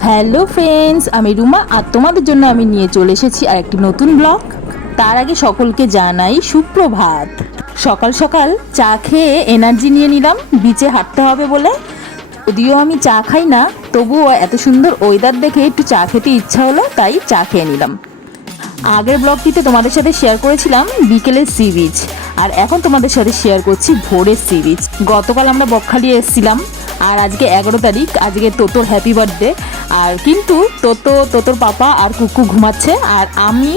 Hello friends, আমি রুমা আর তোমাদের জন্য আমি নিয়ে চলে এসেছি আর একটি নতুন ব্লগ। তার আগে সকলকে জানাই সুপ্রভাত। সকাল সকাল চা খেয়ে এনার্জি নিয়ে নিলাম বিচে হাঁটতে হবে বলে। যদিও আমি চা খাই না, তবুও এত সুন্দর ওয়েদার দেখে একটু চা খেতে ইচ্ছা হলো, তাই চা খেয়ে নিলাম। আগের ব্লগটিতে তোমাদের সাথে শেয়ার করেছিলাম বিকেলের সি বিচ, আর এখন তোমাদের সাথে শেয়ার করছি ভোরের সি বিচ। গতকাল আমরা বকখালি এসেছিলাম আর আজকে 11 তারিখ, আজকে তোতোর হ্যাপি বার্থডে। আর কিন্তু তোতোর পাপা আর কুকু ঘুমাচ্ছে, আর আমি,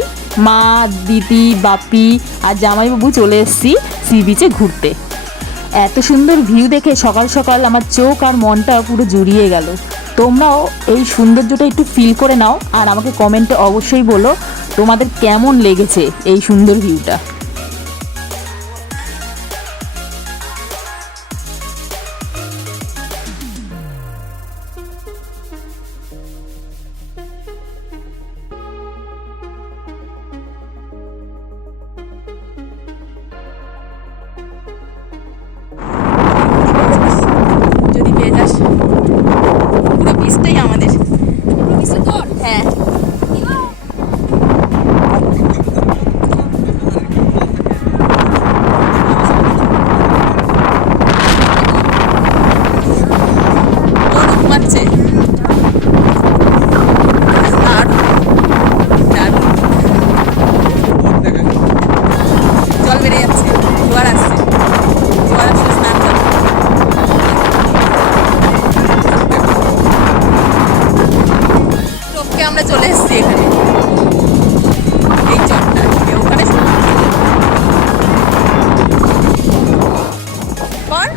মা, দিদি, বাপি আর জামাইবাবু চলে এসেছি সি বিচে ঘুরতে। এত সুন্দর ভিউ দেখে সকাল সকাল আমার চোখ আর মনটা পুরো জুড়িয়ে গেল। তোমরাও এই সৌন্দর্যটা একটু ফিল করে নাও আর আমাকে কমেন্টে অবশ্যই বলো তোমাদের কেমন লেগেছে এই সুন্দর ভিউটা। যদি পেয়ে যাস, পুরো বীজটাই আমাদের। হ্যাঁ, ঘুমাচ্ছে। জল বেড়ে যাচ্ছে, জোয়ার আসছে, জোয়ার আসলে স্নান করবে। টোপকে আমরা চলে এসেছি এখানে, এই চটটা ওখানে কর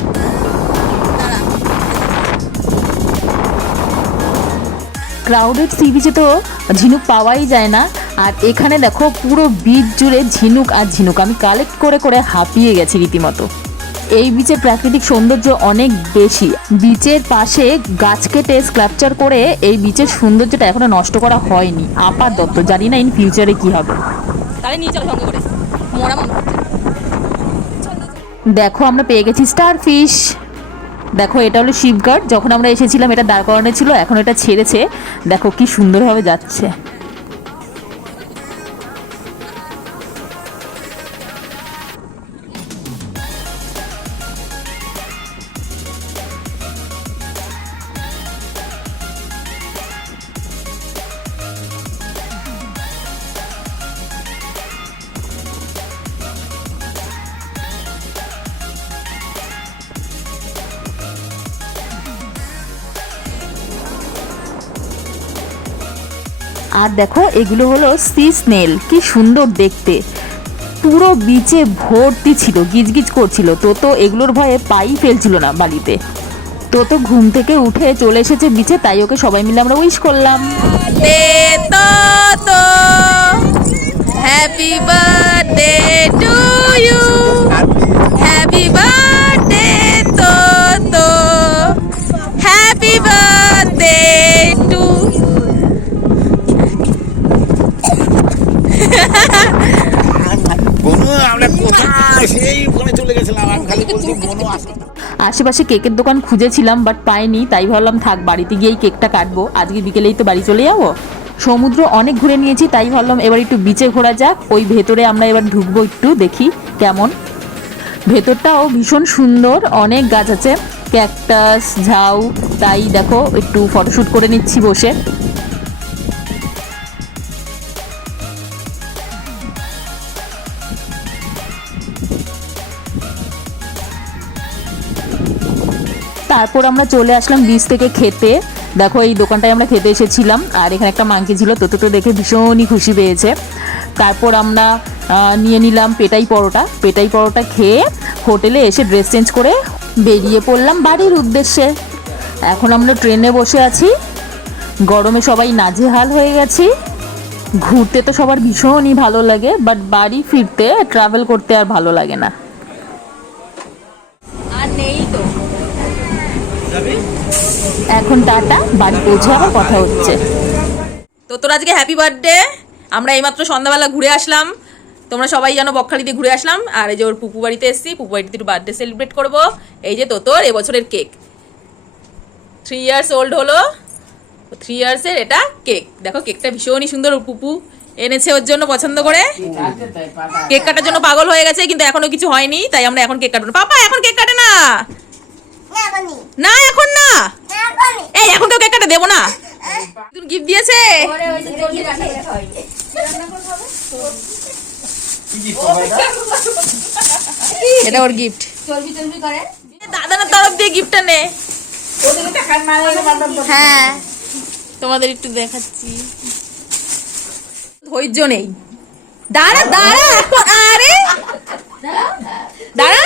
দাঁড়া। ক্রাউডেড সি বিচে তো ঝিনুক পাওয়াই যায় না, আর এখানে দেখো পুরো বিচ জুড়ে ঝিনুক আর ঝিনুক। আমি কালেক্ট করে করে হাঁপিয়ে গেছি রীতিমতো। এই বিচের প্রাকৃতিক সৌন্দর্য অনেক বেশি। বিচের পাশে গাছ কেটে স্ক্লাপচার করে এই বিচের সৌন্দর্যটা এখনো নষ্ট করা হয়নি আপাতত। জানি না ইন ফিউচারে কি হবে। তাহলে নিয়ে চলো সঙ্গে করে মোরা মন। দেখো আমরা পেয়ে গেছি স্টার ফিশ। দেখো এটা হলো শিপগার্ড, যখন আমরা এসেছিলাম এটা দাঁড় করানো ছিল, এখন এটা ছেড়েছে। দেখো কি সুন্দরভাবে যাচ্ছে। আর দেখো এগুলো হলো সি স্নেল, কি সুন্দর দেখতে। পুরো বিচে ভর্তি ছিল, গিজগিজ করছিল। তো এগুলোর ভয়ে পাই ফেলছিল না বালিতে। তো ঘুম থেকে উঠে চলে এসেছে বিচে, তাই ওকে সবাই মিলে আমরা উইশ করলাম। Happy birthday to you, happy birthday to, happy birthday to. আশেপাশে কেকের দোকান খুঁজেছিলাম বাট পাইনি, তাই ভাবলাম থাক বাড়িতে গিয়েই কেকটা কাটবো। আজকে বিকেলেই তো বাড়ি চলে যাবো। সমুদ্র অনেক ঘুরে নিয়েছি, তাই ভাবলাম এবার একটু বিচে ঘোরা যাক। ওই ভেতরে আমরা এবার ঢুকবো, একটু দেখি কেমন। ভেতরটাও ভীষণ সুন্দর, অনেক গাছ আছে, ক্যাকটাস, ঝাউ। তাই দেখো একটু ফটোশ্যুট করে নিচ্ছি বসে। তারপর আমরা চলে আসলাম বিচ থেকে খেতে। দেখো এই দোকানটায় আমরা খেতে এসেছিলাম, আর এখানে একটা মাংকি ছিল, তো দেখে ভীষণই খুশি পেয়েছে। তারপর আমরা নিয়ে নিলাম পেটাই পরোটা খেয়ে হোটেলে এসে ড্রেস চেঞ্জ করে বেরিয়ে পড়লাম বাড়ির উদ্দেশ্যে। এখন আমরা ট্রেনে বসে আছি, গরমে সবাই নাজেহাল হয়ে গেছি। ঘুরতে তো সবার ভীষণই ভালো লাগে, বাট বাড়ি ফিরতে ট্রাভেল করতে আর ভালো লাগে না। আর নেই তো, এখন টাটা, বাড়ি পৌঁছে আবার কথা হচ্ছে। তো তোর আজকে হ্যাপি বার্থডে। আমরা এইমাত্র সন্ধ্যাবেলা ঘুরে আসলাম, তোমরা সবাই জানো বকখালিতে ঘুরে আসলাম। আর এই যে ওর পুপু বাড়িতে এসেছি, পুপু বাড়িতে একটু বার্থডে সেলিব্রেট করবো। এই যে তোর এবছরের কেক, 3 ইয়ার্স ওল্ড হলো। 3 ইয়ার্সের এটা কেক। দেখো কেকটা ভীষণই সুন্দর, পুপু এনেছে ওর জন্য পছন্দ করে। কেক কাটার জন্য পাগল হয়ে গেছে, কিন্তু এখনো কিছু হয়নি, তাই আমরা এখন কেক কাটবো। পাপা এখন কেক কাটে না, না এখন না, এই এখন কেউ কেক কাটে দেবো না। তুমি গিফট দিয়েছে, এটা ওর গিফট। দাদার তরফ দিয়ে গিফটটা নে। হ্যাঁ তোমাদের একটু দেখাচ্ছি, ধৈর্য নেই। দাঁড়া দাঁড়া এখন, আরে দাঁড়া,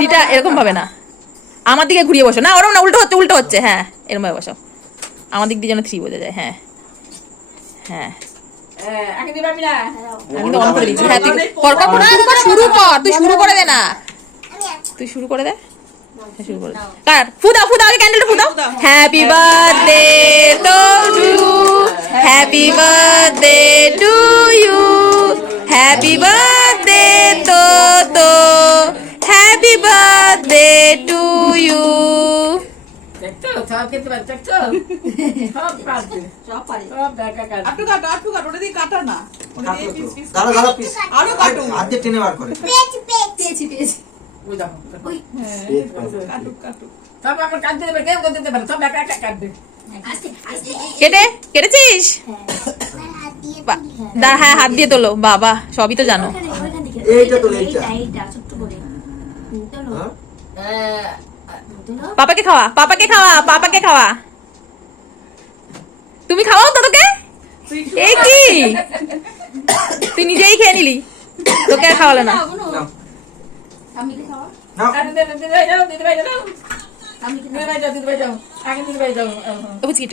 সেটা এরকম ভাবে না, আমার দিকে ঘুরিয়ে বসো। না ওরম না, উল্টো হচ্ছে, উল্টো হচ্ছে। হ্যাঁ এরকম ভাবে বসো, আমার দিক দিয়ে যেন 3 বোঝা যায়। হ্যাঁ হ্যাঁ আমি তো অন করে দিচ্ছি। হ্যাঁ শুরু কর, তুই শুরু করে দে না, তুই শুরু করে দে, শুরু করে দে। কার ফু দাও, ফু দাও, আগে ক্যান্ডেলটা ফু দাও। Happy birthday to you, happy birthday to you, happy birthday to, happy birthday to you. কেটেছিস? হ্যাঁ হাত দিয়ে তোলো, বাবা সবই তো জানো। পাপাকে খাওয়া, পাপাকে খাওয়া, পাপাকে খাওয়া, তুমি খাওয়াও তো তোকে। এই কি তুই নিজেই খেয়ে নিলি, তোকে আর খাওয়ালো না।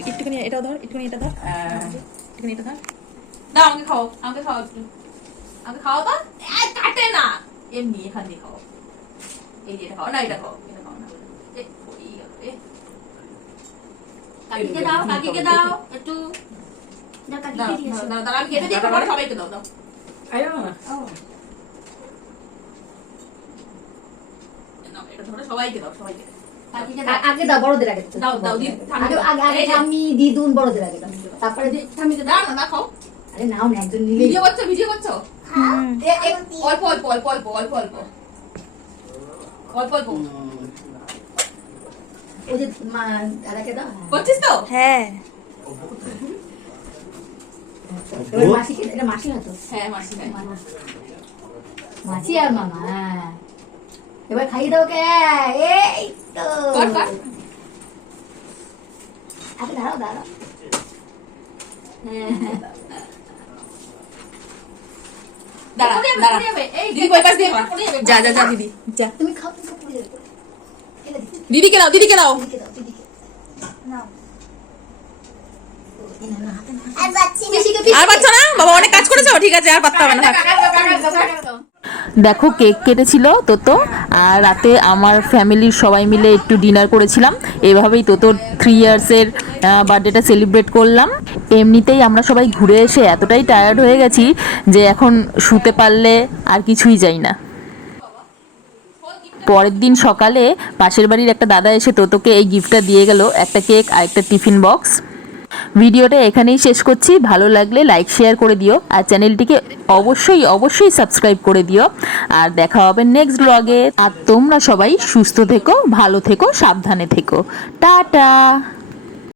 একটুখানি এটাও ধর, একটুখানি এটা ধর, একটুখানি এটা ধর। না আমাকে খাও, আমাকে খাও, একটু আমাকে খাও তো। কাটে না, এমনি এখান দিয়ে খাও। এই যে এটা খাও না, এটা খাও, এটা খাও না। কাকিকে দাও, কাকিকে দাও একটু। আমি কেটে দিয়ে পরে সবাইকে দাও, দাও। সবাইকে দাও, সবাইকে আগে দাও, বড়দের আগে দাও, দাও। আগে আমি দিদুন বড়দের আগে দাও, তারপরে ঠামিকে দাও না, খাও। আরে নাও না, একজন নিলে। ভিডিও করছো, ভিডিও করছো? অল্প অল্প অল্প অল্প অল্প অল্প অল্প অল্প ওই যে দাদাকে দাও। করছিস তো? হ্যাঁ এবার মাসিকে, এটা মাসি হতো। হ্যাঁ মাসি, মাসি আর মামা। এবার খাইয়ে দাও কে। এই তো কর কর। আরে দাঁড়াও দাঁড়াও। দাঁড়া দাঁড়া, দিদি কই পাশ দিয়ে যা যা যা, দিদি যা। তুমি খাও, তুমি খাও, পড়ে যাবে। দিদিকে দাও, দিদিকে দাও। দিদিকে দাও, দিদিকে নাও। আর পাচ্ছ না বাবা, অনেক কাজ করেছো, ঠিক আছে আর পারতে হবে না। দেখো কেক কেটেছিল তোতো, আর রাতে আমার ফ্যামিলির সবাই মিলে একটু ডিনার করেছিলাম। এভাবেই তোতো 3 ইয়ার্সের বার্থডেটা সেলিব্রেট করলাম। এমনিতেই আমরা সবাই ঘুরে এসে এতটাই টায়ার্ড হয়ে গেছি যে এখন শুতে পারলে আর কিছুই চাই না। পরের দিন সকালে পাশের বাড়ির একটা দাদা এসে তোতোকে এই গিফটটা দিয়ে গেল, একটা কেক আর একটা টিফিন বক্স। ভিডিওটা এখানেই শেষ করছি। ভালো লাগলে লাইক শেয়ার করে দিও, আর চ্যানেলটিকে অবশ্যই অবশ্যই সাবস্ক্রাইব করে দিও। আর দেখা হবে নেক্সট ব্লগে। আর তোমরা সবাই সুস্থ থেকো, ভালো থেকো, সাবধানে থেকো। টাটা।